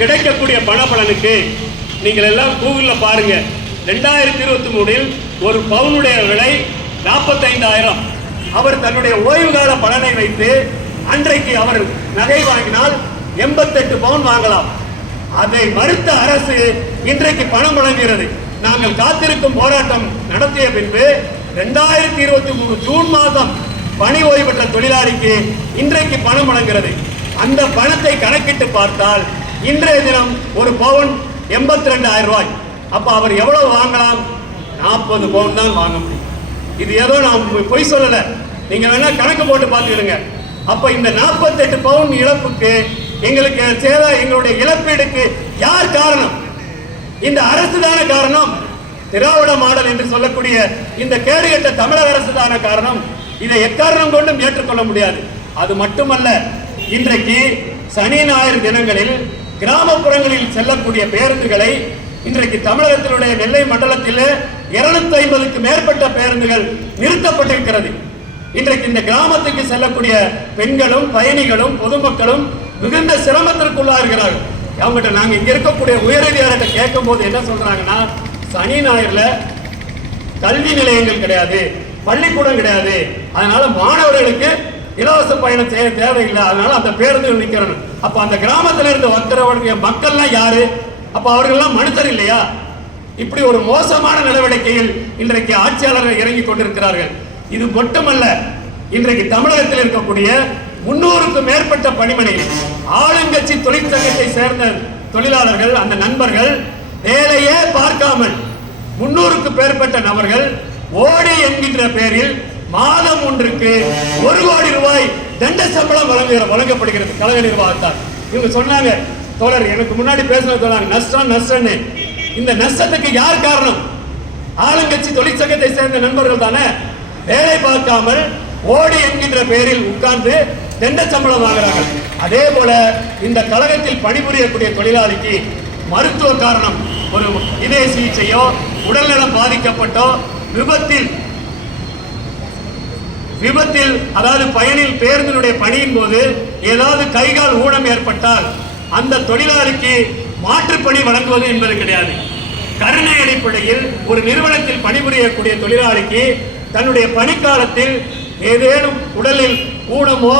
கிடைக்கக்கூடிய பணபலனுக்கு நீங்கள் எல்லாம் கூகுளில் பாருங்க. ரெண்டாயிரத்தி இருபத்தி மூணில் ஒரு பவுனுடைய விலை நாற்பத்தைந்தாயிரம் அவர் தன்னுடைய ஓய்வு கால பலனை வைத்து அன்றைக்கு அவர் நகை வாங்கினால் எண்பத்தெட்டு பவுன் வாங்கலாம். அதை மறுத்த அரசு இன்றைக்கு பணம் வழங்குகிறது. நாங்கள் காத்திருக்கும் போராட்டம் நடத்திய பின்பு ரெண்டாயிரத்தி இருபத்தி மூணு ஜூன் மாதம் பணி ஓய்வு பெற்ற தொழிலாளிக்கு இன்றைக்கு பணம் வழங்குகிறது. அந்த பணத்தை கணக்கிட்டு பார்த்தால் இன்றைய தினம் ஒரு பவுன் எண்பத்தி ரெண்டாயிரம் ரூபாய். அப்போ அவர் எவ்வளவு வாங்கலாம்? நாற்பது பவுன் தான் வாங்க முடியும். இது ஏதோ நான் பொய் சொல்லலை. நீங்கள் வேணால் கணக்கு போட்டு பார்த்துக்கிடுங்க. அப்போ இந்த 48 பவுன் இழப்புக்கு எங்களுக்கு சேத எங்களுடைய இழப்பீடுக்கு யார் காரணம்? இந்த அரசு தானே காரணம்? திராவிட மாடல் என்று சொல்லக்கூடிய இந்த கேடுகட்ட தமிழக அரசு தானே காரணம்? இதை எக்காரணம் கொண்டும் ஏற்றுக்கொள்ள முடியாது. அது மட்டுமல்ல இன்றைக்கு சனி ஞாயிறு தினங்களில் கிராமப்புறங்களில் செல்லக்கூடிய பேருந்துகளை இன்றைக்கு தமிழகத்தினுடைய நெல்லை மண்டலத்தில் இருநூத்தி ஐம்பதுக்கு மேற்பட்ட பேருந்துகள் நிறுத்தப்பட்டிருக்கிறது. இன்றைக்கு இந்த கிராமத்துக்கு செல்லக்கூடிய பெண்களும் பயணிகளும் பொதுமக்களும் மிகுந்த சிரமத்திற்குள்ளாகிறார்கள் அவங்ககிட்ட நாங்க இங்க இருக்கக்கூடிய உயரதிகாரத்தை கேட்கும் போது என்ன சொல்றாங்கன்னா சனி ஞாயிறுல கல்வி நிலையங்கள் கிடையாது பள்ளிக்கூடம் கிடையாது. அதனால மாணவர்களுக்கு இலவச பயணம் செய்ய தேவையில்லை. அதனால அந்த பேருந்துகள் நிற்கிறணும் அப்ப அந்த கிராமத்துல இருந்து வக்கிறவர்களுடைய மக்கள்லாம் யாரு? அப்ப அவர்கள்லாம் மனுஷர் இல்லையா? இப்படி ஒரு மோசமான நடவடிக்கையில் இன்றைக்கு ஆட்சியாளர்கள் இறங்கி கொண்டிருக்கிறார்கள். இது மட்டுமல்ல இன்றைக்கு தமிழகத்தில் இருக்கக்கூடிய முன்னூறுக்கும் மேற்பட்ட பணிமனைகள் ஆளுங்கட்சி தொழிற்சங்கத்தை சேர்ந்த தொழிலாளர்கள் அந்த நண்பர்கள் வேலையே பார்க்காமல் முன்னூறுக்கு மேற்பட்ட நபர்கள் ஓடி என்கின்ற பெயரில் மாதம் ஒன்றுக்கு ஒரு கோடி ரூபாய் தண்ட சம்பளம் வழங்குகிற வழங்கப்படுகிறது. கழக நிர்வாகத்தால். இவங்க சொன்னாங்க தோழர் எனக்கு முன்னாடி பேசுனது சொன்னாங்க நஷ்டம் நஷ்டம்னு. இந்த நஷ்டத்துக்கு யார் காரணம்? ஆளுங்கட்சி தொழிற்சங்கத்தை சேர்ந்த நண்பர்கள் தானே? வேலை பார்க்காமல் ஓடி என்கின்ற பெயரில் உட்கார்ந்து தெண்ட சம்பளம் வாங்குறாங்க அதே போல இந்த கழகத்தில் பணிபுரியக்கூடிய தொழிலாளிக்கு மருத்துவ காரணம். ஒரு இதய சிகிச்சையோ உடல்நலம் பாதிக்கப்பட்டோ விபத்தில் விபத்தில் அதாவது பயனில் பேருந்தினுடைய பணியின் போது ஏதாவது கைகால் ஊனம் ஏற்பட்டால் அந்த தொழிலாளிக்கு மாற்றுப்பணி வழங்குவது என்பது கிடையாது. கருணை அடிப்படையில் ஒரு நிறுவனத்தில் பணிபுரியக்கூடிய தொழிலாளிக்கு தன்னுடைய பணிக்காலத்தில் ஏதேனும் உடலில் ஊனமோ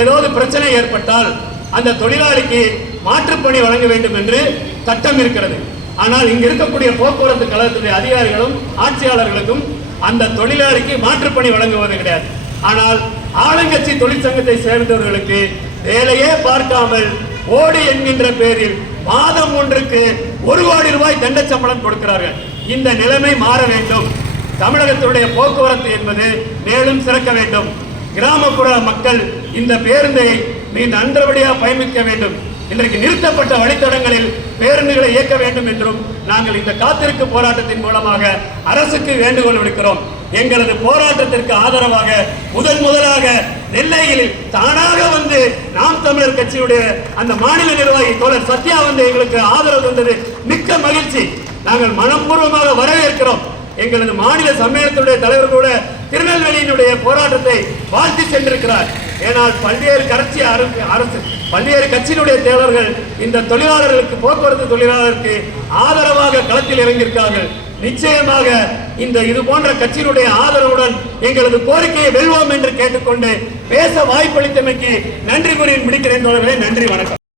ஏதாவது பிரச்சனை ஏற்பட்டால் அந்த தொழிலாளிக்கு மாற்றுப்பணி வழங்க வேண்டும் என்று சட்டம் இருக்கிறது. ஆனால் இங்கு இருக்கக்கூடிய போக்குவரத்து கழகத்துடைய அதிகாரிகளும் ஆட்சியாளர்களுக்கும் அந்த தொழிலாளிக்கு மாற்றுப்பணி வழங்குவது கிடையாது. ஆனால் ஆளுங்கட்சி தொழிற்சங்கத்தை சேர்ந்தவர்களுக்கு வேலையே பார்க்காமல் ஓடி என்கின்ற பேரில் மாதம் ஒன்றுக்கு ஒரு கோடி ரூபாய் தண்ட சம்பளம் கொடுக்கிறார்கள். இந்த நிலைமை மாற வேண்டும். தமிழகத்தினுடைய போக்குவரத்து என்பது மேலும் சிறக்க வேண்டும். கிராமப்புற மக்கள் இந்த பேருந்தை நீ நன்றபடியாக பயணிக்க வேண்டும். இன்றைக்கு நிறுத்தப்பட்ட வழித்தடங்களில் பேருந்துகளை இயக்க வேண்டும் என்றும் நாங்கள் இந்த காத்திருக்கு போராட்டத்தின் மூலமாக அரசுக்கு வேண்டுகோள் விடுக்கிறோம். எங்களது போராட்டத்திற்கு ஆதரவாக முதன் முதலாக நெல்லையில் தானாக வந்து நாம் தமிழர் கட்சியுடைய அந்த மாநில நிர்வாகி தோழர் சத்யா வந்து எங்களுக்கு ஆதரவு தந்தது. மிக்க மகிழ்ச்சி. நாங்கள் மனப்பூர்வமாக வரவேற்கிறோம். எங்களது மாநில சம்மேளனத்துடைய தலைவர் கூட திருநெல்வேலியினுடைய போராட்டத்தை வாழ்த்தி சென்றிருக்கிறார். ஏனால் பல்வேறு கட்சி அரசு அரசு பல்வேறு கட்சியினுடைய தேவர்கள் இந்த தொழிலாளர்களுக்கு போக்குவரத்து தொழிலாளருக்கு ஆதரவாக களத்தில் இறங்கியிருக்கார்கள். நிச்சயமாக இந்த இது போன்ற கட்சியினுடைய ஆதரவுடன் எங்களது கோரிக்கையை வெல்வோம் என்று கேட்டுக்கொண்டு பேச வாய்ப்பளித்தமைக்கு நன்றி கூறி முடிக்கிறேன் தோழர்களே. நன்றி வணக்கம்.